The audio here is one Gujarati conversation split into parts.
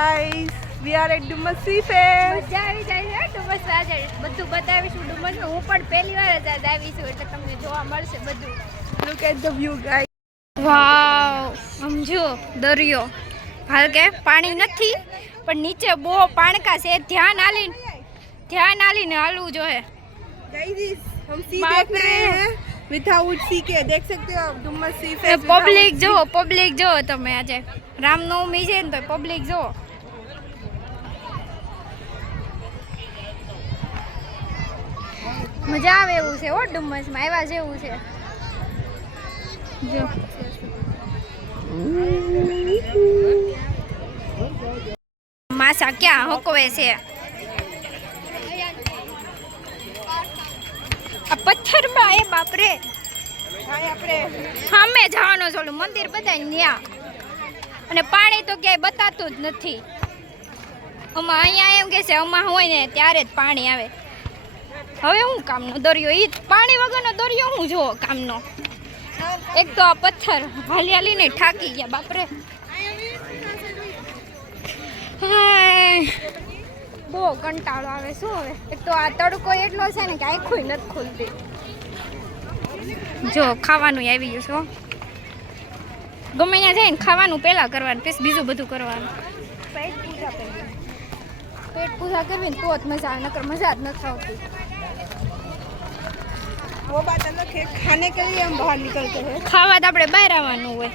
Guys, we are at Dumas Sea Fair. મજા આવી જાય છે ડુમસ આજે બધું બતાવીશું ડુમસમાં હું પણ પહેલી વાર જ આવીશું એટલે તમને જોવા મળશે બધું. Look at the view, guys. વાવ સમજો દરિયો હાલ કે પાણી નથી પણ નીચે બહુ પાણકા છે ધ્યાન આલીને હાલવું જોઈએ. Guys, हम sea देख रहे हैं without sea के देख सकते हो आप Dumas Sea Fair. પબ્લિક જો તમે આજે રામનવમી છે ને તો પબ્લિક જો મજા આવે એવું છે હો ડુમસમાં આવ્યા જેવું છે જો માસા ક્યાં હોકવે છે આ પથ્થરમાં એ બાપરે સામે જવાનો છે ઓલું મંદિર બધાય ન્યા અને પાણી તો ક્યાંય બતાતું જ નથી આમાં અહીંયા એમ કે છે આમાં હોય ને ત્યારે જ પાણી આવે હવે શું કામનો દરિયો ઈ પાણી વગરનો દરિયો હું જોવો કામનો એક તો આ પથ્થર હાલી ને ઠાકી ગયા બાપરે બહુ કંટાળો આવે શું હવે એક તો આ તડકો એટલો છે ને કે આંખોય નથી ખુલતી જો ખાવાનું આવી ગયું છો ગમે ત્યાં જઈને ખાવાનું પહેલાં કરવાનું પછી બીજું બધું કરવાનું પેટ પૂજા કરવી ને તો જ મજા આવે નકર મજા જ નથી આવતી वो बात अलग है खाने के लिए हम बाहर निकलते हैं ખાવા તો આપણે બહાર આવવાનું હોય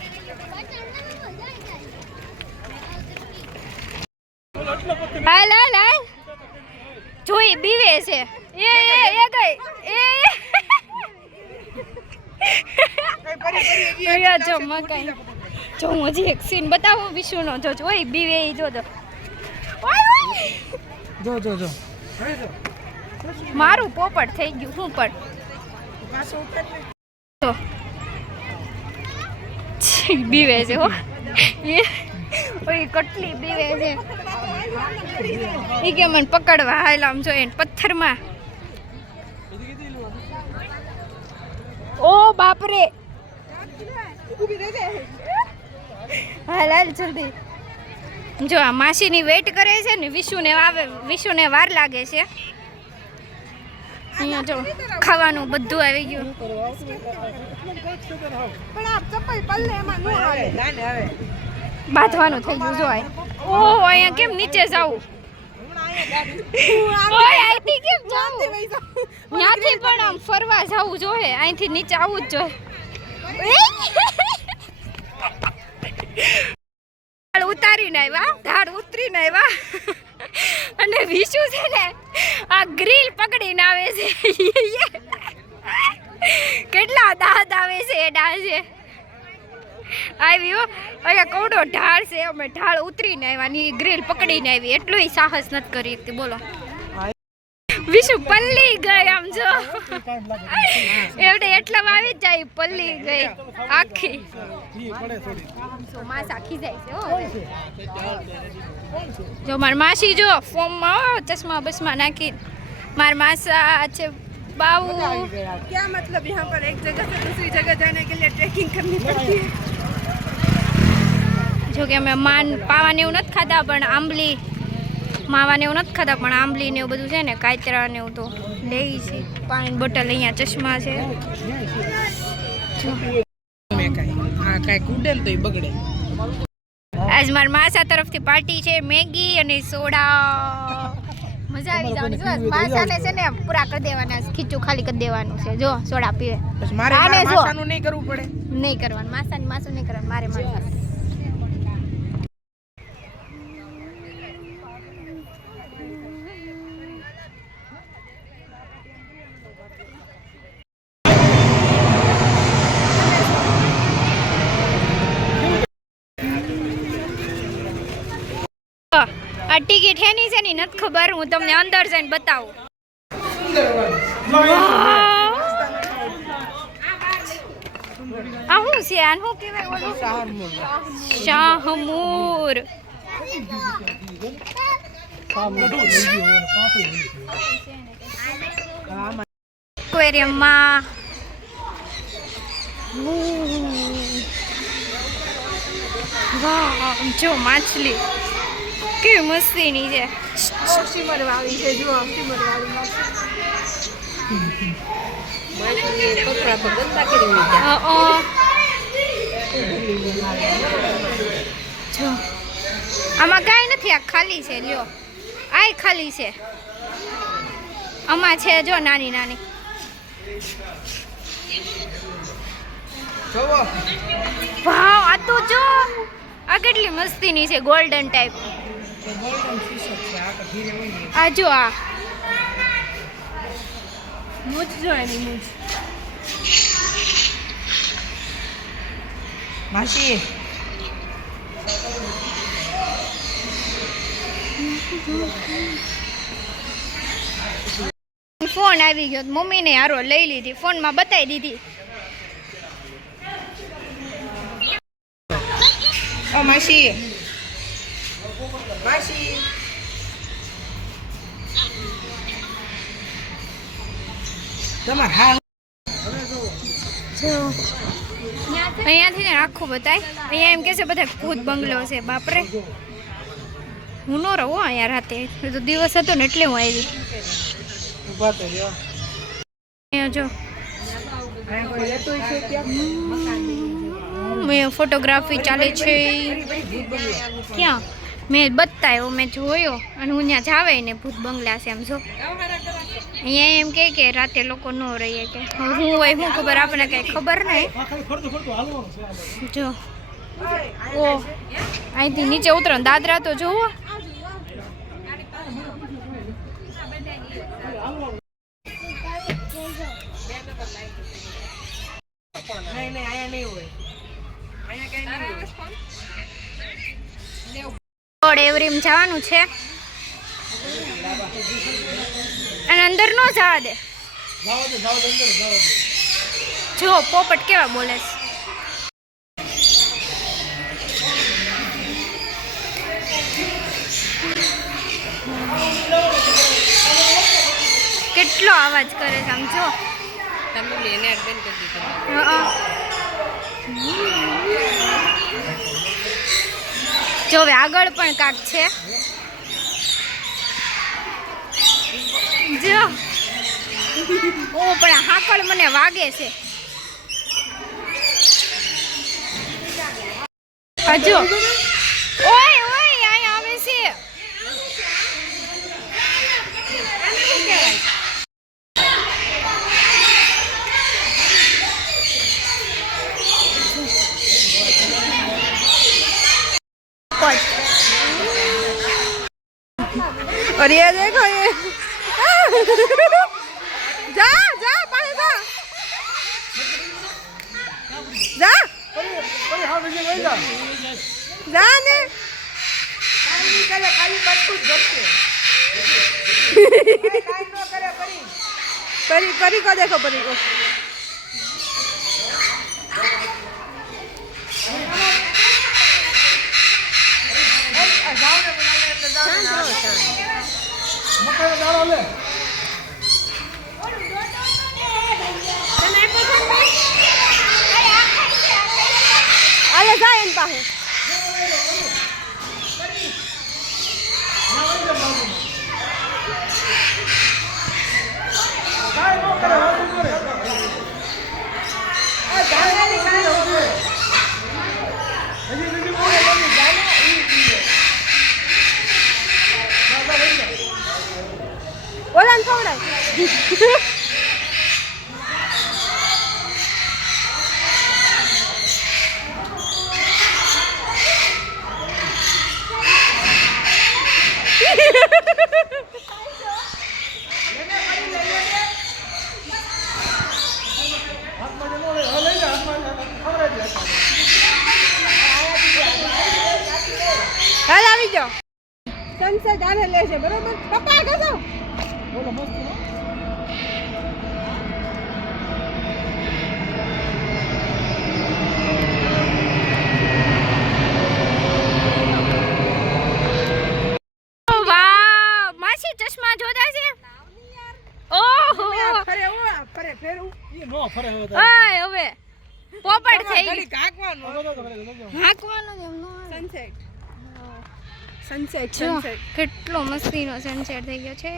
હાલ જોઈ બીવે છે એ ગઈ જો મકાઈ જો હું હજી એક સીન બતાવું વિશુનો જો જોઈ બીવે જો મારું પોપટ થઈ ગયું હું પણ બીવે છે હો ઓય કેટલી બીવે છે ઈ કે મને પકડવા હાલ આમ જોઈએ પથ્થરમાં ઓ બાપરે હાલ જલ્દી જો આ માસીની વેઇટ કરે છે ને વિશુને વાર લાગે છે અહીંયા જો ખાવાનું બધું આવી ગયું બાંધવાનું થઈ ગયું જો ઓહ અહીંયા કેમ નીચે જાવું અહીંથી કેમ જાવું ત્યાંથી પણ આમ ફરવા જવું જોઈએ અહીંથી નીચે આવવું જ જોઈએ ઉતારીને આવ્યા ધાડ ઉતરીને આવ્યા અને વિશુ છે ને આ ગ્રીલ પકડીને આવે છે કેટલા દાંત આવે છે એ ડાળે આવ્યો અહીંયા કવડો ઢાળ છે અમે ઢાળ ઉતરીને આવ્યા ની ગ્રીલ પકડીને આવી એટલું સાહસ નથી કરી શકતી બોલો વિશુ પલ્લી ગઈ આમ જો એવડે એટલામાં આવી જ જાય પલ્લી ગઈ આખી માસ આખી જાય છે જો મારી માસી જો ફોર્મમાં ચશ્મા બસમાં નાખી મારી માસા છે बाबू क्या मतलब यहाँ पर एक जगह से दूसरी जगह जाने के लिए ट्रैकिंग करनी पड़ती है जो कि અમે માન પાવાને એવું નથી ખાતા પણ આંબલી માવાને એવું નથી ખાતા પણ આંબલી ને એવું બધું છે ને કાચરા ને એવું તો લેવી છે પાણીની બોટલ અહીંયા ચશ્મા છે આજ મારા માસા તરફથી પાર્ટી છે મેગી અને સોડા મજા આવી જવાની જો માસાને છે ને પૂરા કરી દેવાના ખીચું ખાલી કરી દેવાનું છે જો સોડા પીવે મારે માસાનું નહીં કરવું પડે નહીં કરવાનું માસાની માસું નહીં કરવાનું મારે મારે આ ટિકિટ હેની છે ને નથી ખબર હું તમને અંદર જઈને બતાવું આ શું છે આ શું કહેવાય ઓલું શાહમૂર એક્વેરિયમમાં વાહ જો માછલી કેવી મસ્તીની છે. સ્ટીમર વાળી છે જો સ્ટીમર વાળી માછી કપડા તો ગંદા કરી દીધા. જો આમાં કાંઈ નથી, આ ખાલી છે. લ્યો આ ખાલી છે. આમાં છે જો નાની નાની. વાવ, આ તો જો આ કેટલી મસ્તીની છે. Golden type. આ જો આ મૂછ જો એની મૂછ. માસી ફોન આવી ગયો, મમ્મીને હારો લઈ લીધી, ફોનમાં બતાવી દીધી. ઓ માસી માસી તમાર હા અહીંયાથી ને આખું બતાય. અહીંયા એમ કે છે બધા ભૂત બંગલો છે. બાપરે, હું ન રહું અહીંયા રાતે. એ તો દિવસ હતો ને એટલે હું આવી. અહીંયા જો ફોટોગ્રાફી ચાલે છે. ક્યાં મેં બતાવ્યો, મેં જોયો અને હું ત્યાં જાવે ને ભૂત બંગલા છે. એમ જો અહીંયા એમ કે રાતે લોકો ન રહીએ કે હું હોય શું ખબર, આપણને કઈ ખબર નહીં. જો ઓ અહીંથી નીચે ઉતરો દાદરા તો જોવો. એવરીમ જવાનું છે અને અંદર નો જવા દે. જો પોપટ કેવા બોલે છે. કેટલો અવાજ કરે છે આમ જો. જો હવે આગળ પણ કાક છે. જો ઓ પણ હાકળ મને વાગે છે. હજો ઓય ઓય અહીં આવે છે. और ये देखो ये जा जा पानी जा जा जा ने करे खाली बटकुट जपते काई नो करे परी परी को देखो परी को अरे जा इन पासे ઓલા ખવડાય હાલ આવી જાઓ. સનસેટ આને લેશે બરોબર. પપ્પા કહેજો બોલો મસ્ત ચશ્મા જોતા છે. ઓહો ફરે ઓ ફરે ફેરું ઈ નો ફરે હવે હવે પોપટ થઈ ગઈ. હાંકવાનો હાંકવાનો એમ નો. સનસેટ સનસેટ જો સનસેટ કેટલો મસ્તીનો સનસેટ થઈ ગયો છે.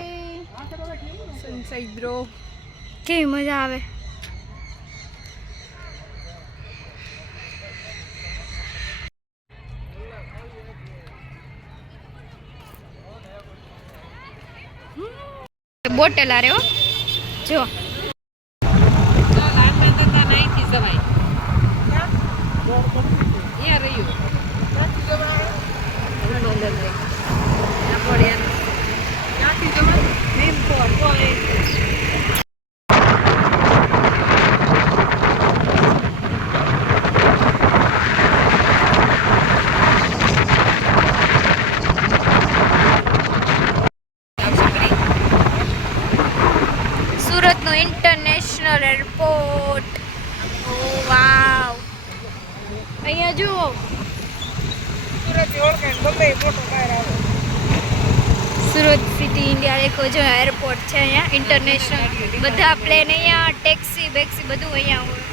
Sunset bro. કેવી મજા આવે. બોટલ આ રહ્યો જો. સુરતનો ઇન્ટરનેશનલ એરપોર્ટ. ઓ વાવ. અહીંયા જુઓ સુરત સિટી ઇન્ડિયા એક જો એરપોર્ટ છે અહીંયા ઇન્ટરનેશનલ. બધા પ્લેન અહીંયા ટેક્સી બેક્સી બધું અહીંયા હોય.